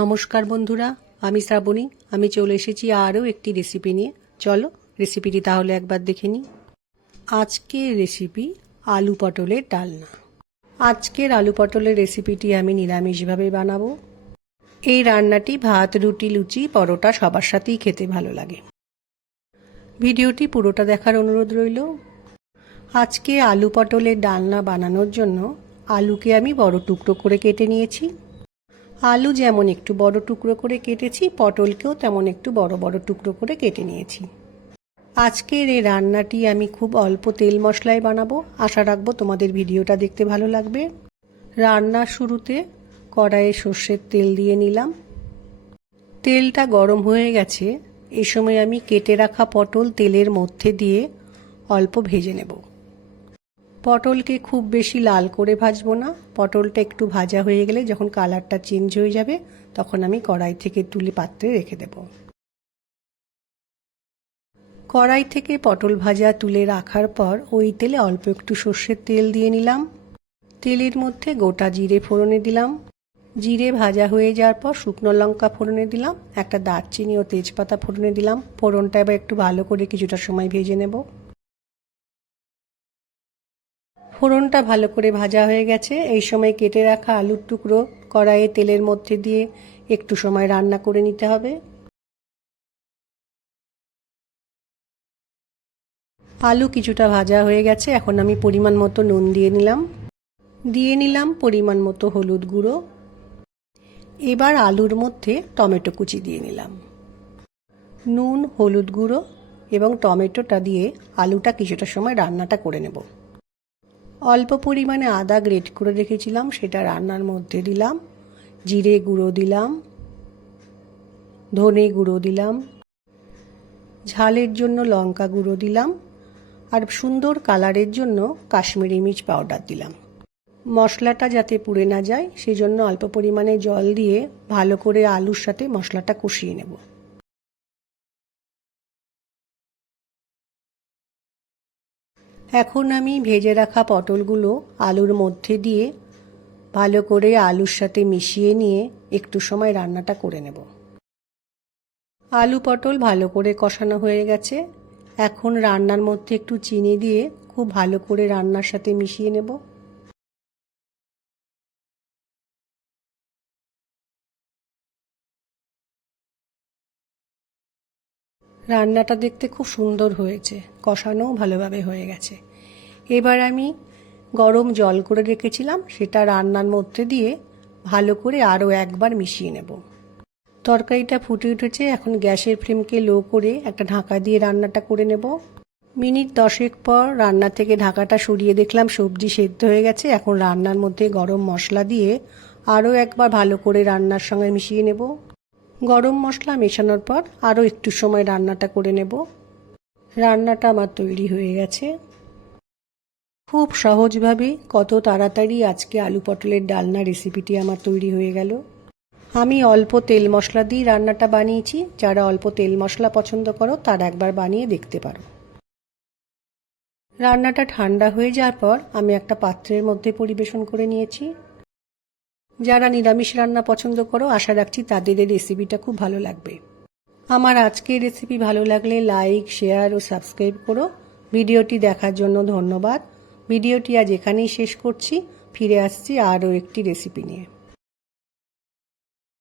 নমস্কার বন্ধুরা, আমি শ্রাবণী। আমি চলে এসেছি আরও একটি রেসিপি নিয়ে। চলো রেসিপিটি তাহলে একবার দেখে নিই। আজকের রেসিপি আলু পটলের ডালনা। আজকের আলু পটলের রেসিপিটি আমি নিরামিষভাবে বানাবো। এই রান্নাটি ভাত, রুটি, লুচি, পরোটা সবার সাথেই খেতে ভালো লাগে। ভিডিওটি পুরোটা দেখার অনুরোধ রইল। আজকে আলু পটলের ডালনা বানানোর জন্য আলুকে আমি বড় টুকরো করে কেটে নিয়েছি। আলু যেমন একটু বড় টুকরো করে কেটেছি, পটলকেও তেমন একটু বড় বড় টুকরো করে কেটে নিয়েছি। আজকের এই রান্নাটি আমি খুব অল্প তেল মশলায় বানাবো। আশা রাখবো তোমাদের ভিডিওটা দেখতে ভালো লাগবে। রান্নার শুরুতে কড়াইয়ে সর্ষের তেল দিয়ে নিলাম। তেলটা গরম হয়ে গেছে। এই সময় আমি কেটে রাখা পটল তেলের মধ্যে দিয়ে অল্প ভেজে নেব। পটলকে খুব বেশি লাল করে ভাজবো না। পটলটা একটু ভাজা হয়ে গেলে যখন কালারটা চেঞ্জ হয়ে যাবে তখন আমি কড়াই থেকে তুলে পাত্রে রেখে দেব। কড়াই থেকে পটল ভাজা তুলে রাখার পর ওই তেলে অল্প একটু সর্ষের তেল দিয়ে নিলাম। তেলের মধ্যে গোটা জিরে ফোড়নে দিলাম। জিরে ভাজা হয়ে যাওয়ার পর শুকনো লঙ্কা ফোড়নে দিলাম। একটা দারচিনি ও তেজপাতা ফোড়নে দিলাম। ফোড়নটা এবার একটু ভালো করে কিছুটা সময় ভেজে নেব। ফোড়নটা ভালো করে ভাজা হয়ে গেছে। এই সময় কেটে রাখা আলুর টুকরো কড়াইয়ে তেলের মধ্যে দিয়ে একটু সময় রান্না করে নিতে হবে। আলু কিছুটা ভাজা হয়ে গেছে। এখন আমি পরিমাণ মতো নুন দিয়ে নিলাম পরিমাণ মতো হলুদ গুঁড়ো। এবার আলুর মধ্যে টমেটো কুচি দিয়ে নিলাম। নুন, হলুদ গুঁড়ো এবং টমেটোটা দিয়ে আলুটা কিছুটা সময় রান্নাটা করে নেব। অল্প পরিমাণে আদা গ্রেট করে রেখেছিলাম, সেটা রান্নার মধ্যে দিলাম। জিরে গুঁড়ো দিলাম, ধনে গুঁড়ো দিলাম, ঝালের জন্য লঙ্কা গুঁড়ো দিলাম, আর সুন্দর কালারের জন্য কাশ্মীরি মির্চ পাউডার দিলাম। মশলাটা যাতে পুড়ে না যায় সেজন্য অল্প পরিমাণে জল দিয়ে ভালো করে আলুর সাথে মশলাটা কষিয়ে নেব। এখন আমি ভেজে রাখা পটলগুলো আলুর মধ্যে দিয়ে ভালো করে আলুর সাথে মিশিয়ে নিয়ে একটু সময় রান্নাটা করে নেব। আলু পটল ভালো করে কষানো হয়ে গেছে। এখন রান্নার মধ্যে একটু চিনি দিয়ে খুব ভালো করে রান্নার সাথে মিশিয়ে নেব। রান্নাটা দেখতে খুব সুন্দর হয়েছে, কষানোও ভালোভাবে হয়ে গেছে। এবার আমি গরম জল করে রেখেছিলাম, সেটা রান্নার মধ্যে দিয়ে ভালো করে আরও একবার মিশিয়ে নেব। তরকারিটা ফুটে উঠেছে। এখন গ্যাসের ফ্লেমকে লো করে একটা ঢাকা দিয়ে রান্নাটা করে নেব। মিনিট 10 পর রান্না থেকে ঢাকাটা সরিয়ে দেখলাম সবজি সেদ্ধ হয়ে গেছে। এখন রান্নার মধ্যে গরম মশলা দিয়ে আরও একবার ভালো করে রান্নার সঙ্গে মিশিয়ে নেব। গরম মশলা মেশানোর পর আরও একটু সময় রান্নাটা করে নেব। রান্নাটা আমার তৈরি হয়ে গেছে। খুব সহজভাবে কত তাড়াতাড়ি আজকে আলু পটলের ডালনা রেসিপিটি আমার তৈরি হয়ে গেল। আমি অল্প তেল মশলা দিয়ে রান্নাটা বানিয়েছি। যারা অল্প তেল মশলা পছন্দ করো তারা একবার বানিয়ে দেখতে পারো। রান্নাটা ঠান্ডা হয়ে যাওয়ার পর আমি একটা পাত্রের মধ্যে পরিবেশন করে নিয়েছি। যারা নিরামিষ রান্না পছন্দ করো আশা রাখছি তাদের এই রেসিপিটা খুব ভালো লাগবে। আমার আজকের রেসিপি ভালো লাগলে লাইক, শেয়ার ও সাবস্ক্রাইব করো। ভিডিওটি দেখার জন্য ধন্যবাদ। ভিডিওটি আজ এখানেই শেষ করছি। ফিরে আসছি আরও একটি রেসিপি নিয়ে।